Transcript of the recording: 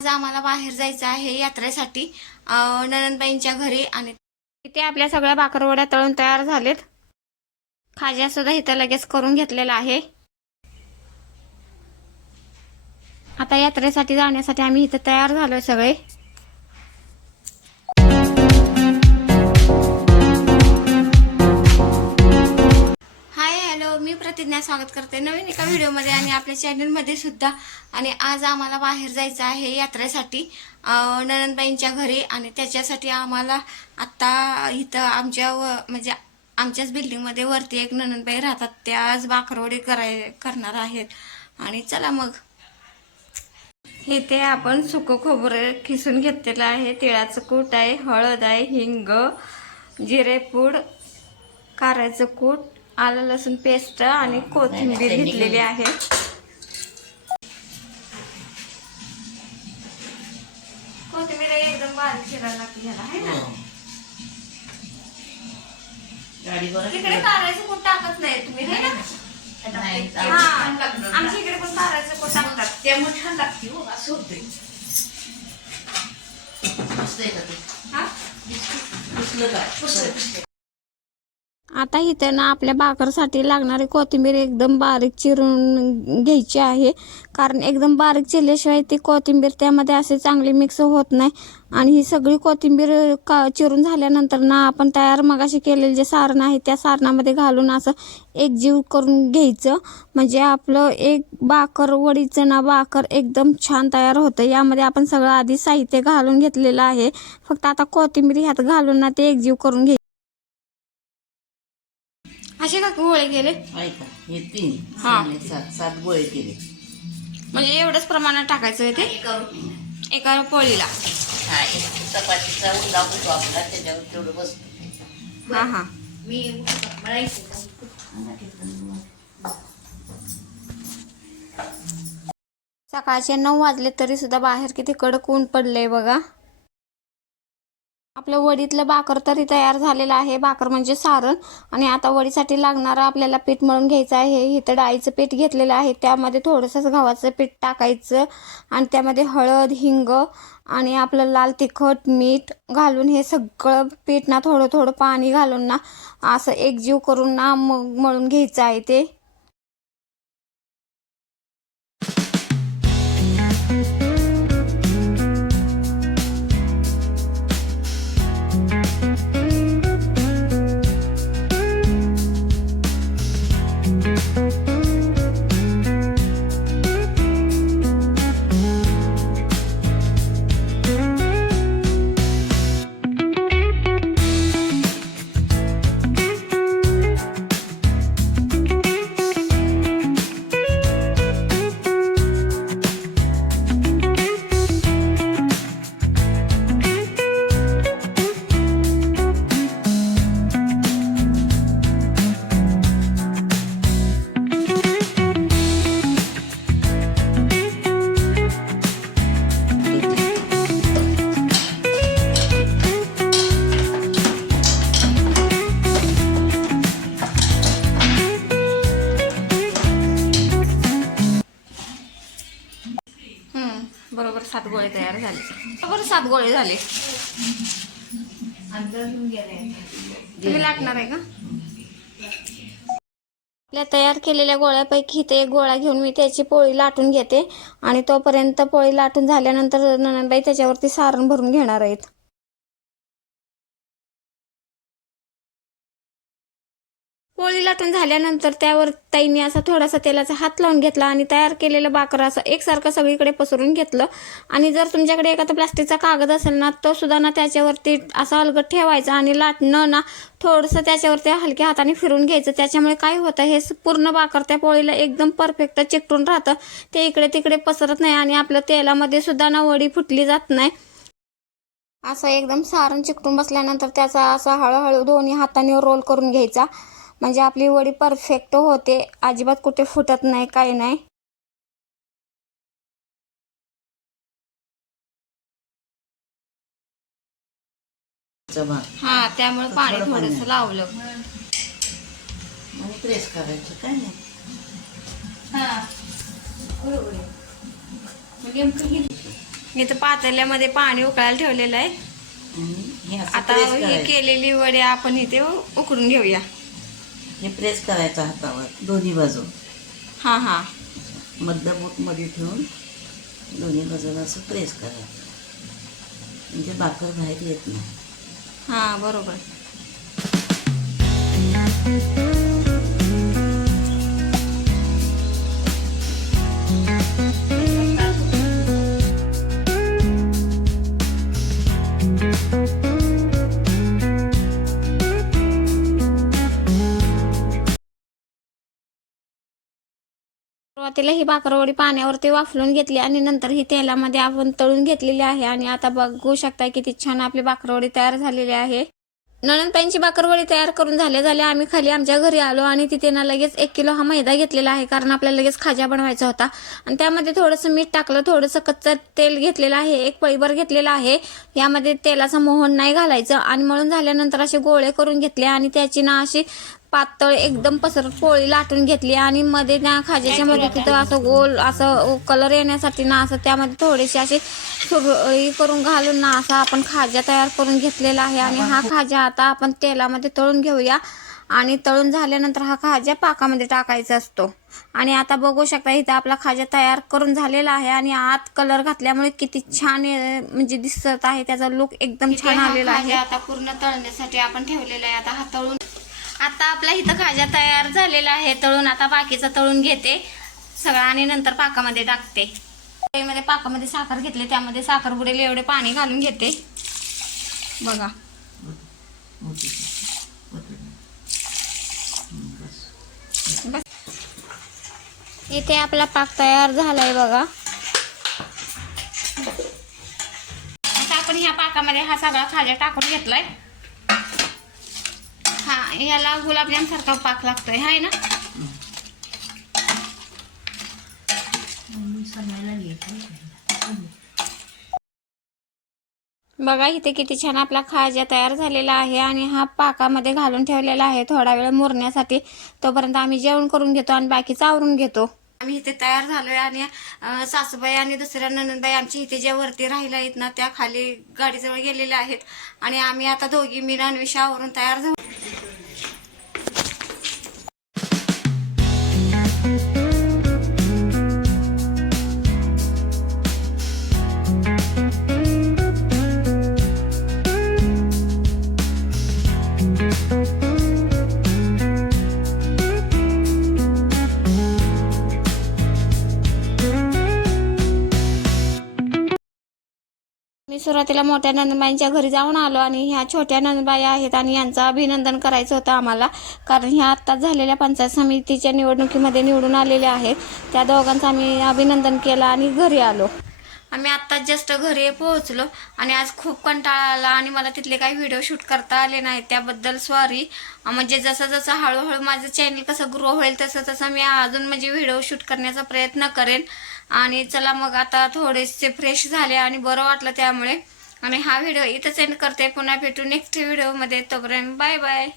आज आम्हाला बाहेर जायचं आहे यात्रेसाठी ननंदबाईंच्या घरी आणि इथे आपल्या सगळ्या बाकरवड्या तळून तयार झालेत. खाज्या सुद्धा इथं लगेच करून घेतलेला आहे. आता यात्रेसाठी जाण्यासाठी आम्ही इथं तयार झालोय सगळे. मी प्रतिज्ञा स्वागत करते नवीन एका व्हिडिओमध्ये आणि आपल्या चॅनलमध्ये सुद्धा. आणि आज आम्हाला बाहेर जायचं आहे यात्रेसाठी ननंदबाईंच्या घरी आणि त्याच्यासाठी आम्हाला आत्ता इथं म्हणजे आमच्याच बिल्डिंगमध्ये वरती एक ननंदबाई राहतात, त्या आज बाकरवडी करणार आहेत. आणि चला मग. हे ते आपण सुकं खोबरं खिसून घेतलेलं आहे, तिळाचं कूट आहे, हळद आहे, हिंग, जिरेपूड, कारळ्याचं कूट, आलं लसूण पेस्ट आणि कोथिंबीर घेतलेली आहे. कोथिंबीर एकदम बारीक चिरायला लागते ह्याला, आहे ना. तिकडे कारळ्याचं कूट टाकत नाही तुम्ही, है ना. आमच्या इकडे पण कारळ्याचं कूट टाकतात, त्यामुळे छान लागते हो. असं होते. आता इथे ना आपल्या भाकरसाठी लागणारी कोथिंबीर एकदम बारीक चिरून घ्यायची आहे, कारण एकदम बारीक चिरल्याशिवाय ती कोथिंबीर त्यामध्ये असे चांगली मिक्स होत नाही. आणि ही सगळी कोथिंबीर चिरून झाल्यानंतर ना आपण तयार मगाशी केलेले जे सारण आहे त्या सारणामध्ये घालून असं एकजीव करून घ्यायचं, म्हणजे आपलं एक वडीचं ना भाकर एकदम छान तयार होतं. यामध्ये आपण सगळं आधी साहित्य घालून घेतलेलं आहे, फक्त आता कोथिंबीर ह्यात घालून ना ते एकजीव करून घ्यायचं. असे का गोळे केले? ऐका, हे 3 7 गोळे केले, म्हणजे एवढंच प्रमाणात टाकायचं ते एका पोळीला. चपातीचा उंडा होतो आपला, त्याच्यावर तेवढं बसतो. हा हा. सकाळचे 9 वाजले तरी सुद्धा बाहेर किती कडक ऊन पडलंय बघा. आपलं वडीतलं भाकर तरी तयार झालेलं आहे. भाकर म्हणजे सारण. आणि आता वडीसाठी लागणारं आपल्याला पीठ मळून घ्यायचं आहे. इथं डाळीचं पीठ घेतलेलं आहे, त्यामध्ये थोडंसं गव्हाचं पीठ टाकायचं आणि त्यामध्ये हळद, हिंग आणि आपलं लाल तिखट, मीठ घालून हे सगळं पीठ ना थोडं थोडं पाणी घालून ना असं एकजीव करून ना मग मळून घ्यायचं आहे ते. बरोबर 7 गोळे तयार झाले. बरोबर 7 गोळे झाले. तुम्ही लाटणार आहे का? आपल्या तयार केलेल्या गोळ्यापैकी इथे एक गोळा घेऊन मी त्याची पोळी लाटून घेते. आणि तोपर्यंत पोळी लाटून झाल्यानंतर ननंदबाई त्याच्यावरती सारण भरून घेणार आहेत. पोळी लाटून झाल्यानंतर त्यावर ताईंनी असा थोडासा तेलाचा हात लावून घेतला आणि तयार केलेलं भाकर असं एकसारखं सगळीकडे पसरून घेतलं. आणि जर तुमच्याकडे एखादा प्लास्टिकचा कागद असेल ना, तो सुद्धा ना त्याच्यावरती असा अलगद ठेवायचा आणि लाटणं ना थोडंसं त्याच्यावरती हलक्या हाताने फिरून घ्यायचं. त्याच्यामुळे काय होतं, हे पूर्ण भाकर त्या पोळीला एकदम परफेक्ट चिकटून राहतं, ते इकडे तिकडे पसरत नाही आणि आपलं तेलामध्ये सुद्धा ना वडी फुटली जात नाही. असं एकदम सारण चिकटून बसल्यानंतर त्याचा असा हळूहळू दोन्ही हाताने रोल करून घ्यायचा, म्हणजे आपली वडी परफेक्ट होते, अजिबात कुठे फुटत नाही, काही नाही. हा, त्यामुळे पाणी थोडंसं लावलं आणि प्रेस करायचं, काय नाही. हा बरोबर आहे. इथं पातेल्यामध्ये पाणी उकळायला ठेवलेलं आहे. आणि हे असं आता प्रेस ही करायचं. केलेली वडे आपण इथे उकडून घेऊया. हे प्रेस करायचं हातावर दोन्ही बाजू, हां हां. मध्यबोट मध्ये ठेवून दोन्ही बाजूला असं प्रेस करायचं, म्हणजे भाकर बाहेर येत नाही. हां बरोबर. सुरुवातीला ही भाकरवडी पाण्यावरती वाफलून घेतली आणि नंतर ही तेलामध्ये आपण तळून घेतलेली आहे. आणि आता बघू शकताय किती छान आपली भाकरवडी तयार झालेली आहे. नणंदबाईंची भाकरवडी तयार करून झाल्या आम्ही खाली आमच्या घरी आलो आणि तिथे ना लगेच 1 किलो हा मैदा घेतलेला आहे, कारण आपल्याला लगेच खाजा बनवायचा होता. आणि त्यामध्ये थोडंसं मीठ टाकलं, थोडंसं कच्चं तेल घेतलेलं आहे, 1 पळीभर घेतलेलं आहे. यामध्ये तेलाचं मोहन नाही घालायचं. आणि मळून झाल्यानंतर असे गोळे करून घेतले आणि त्याची ना अशी पातळ एकदम पसरट पोळी लाटून घेतली. आणि मध्ये त्या खाज्याच्या मध्ये तिथं असं गोल असं कलर येण्यासाठी ना असं त्यामध्ये थोडेसे असे सुरळी करून घालून ना असा आपण खाजा तयार करून घेतलेला आहे. आणि हा खाजा आता आपण तेलामध्ये तळून घेऊया. आणि तळून झाल्यानंतर हा खाजा पाकामध्ये टाकायचा असतो. आणि आता बघू शकता इथं आपला खाजा तयार करून झालेला आहे. आणि आत कलर घातल्यामुळे किती छान म्हणजे दिसत आहे, त्याचा लुक एकदम छान आलेला आहे. आता पूर्ण तळण्यासाठी आपण ठेवलेला आहे. आता हा तळून आता आपला इथं खाजा तयार झालेला आहे तळून. आता बाकीचा तळून घेते सगळा आणि नंतर पाकामध्ये टाकते. मध्ये पाकामध्ये साखर घेतले, त्यामध्ये साखर बुडेल एवढे पाणी घालून घेते. बघा बस इथे आपला पाक तयार झालाय बघा. आता आपण ह्या पाकामध्ये हा सगळा खाजा टाकून घेतलाय. हा याला गुलाबजाम सारखा पाक लागतोय हाय ना. बघा इथे किती छान आपला खाजा तयार झालेला आहे. आणि हा पाकामध्ये घालून ठेवलेला आहे थोडा वेळ मुरण्यासाठी. तोपर्यंत आम्ही जेवण करून घेतो आणि बाकीचं आवरून घेतो. आम्ही इथे तयार झालोय आणि सासूबाई आणि दुसऱ्या नणंदबाई आमची इथे ज्या वरती राहिल्या आहेत ना त्या खाली गाडीजवळ गेलेल्या आहेत. आणि आम्ही आता दोघी मी आणि आवरून तयार झालो. मी सुरुवातीला मोठ्या नंदबाईंच्या घरी जाऊन आलो आणि ह्या छोट्या नंदबाई आहेत आणि यांचं अभिनंदन करायचं होतं आम्हाला, कारण ह्या आत्ताच झालेल्या पंचायत समितीच्या निवडणुकीमध्ये निवडून आलेल्या आहेत. त्या दोघांचं आम्ही अभिनंदन केलं आणि घरी आलो. आम्ही आत्ताच जस्ट घरी पोहोचलो आणि आज खूप कंटाळा आला आणि मला तिथले काही व्हिडिओ शूट करता आले नाहीत, त्याबद्दल सॉरी. म्हणजे जसं जसं हळूहळू माझं चॅनल कसं ग्रो होईल तसं तसं मी अजून म्हणजे व्हिडिओ शूट करण्याचा प्रयत्न करेन. आणि चला मग आता थोडेसे फ्रेश झाले आणि बरं वाटलं त्यामुळे. आणि हा व्हिडिओ इथंच एंड करते. पुन्हा भेटू नेक्स्ट व्हिडिओमध्ये. तोपर्यंत बाय बाय.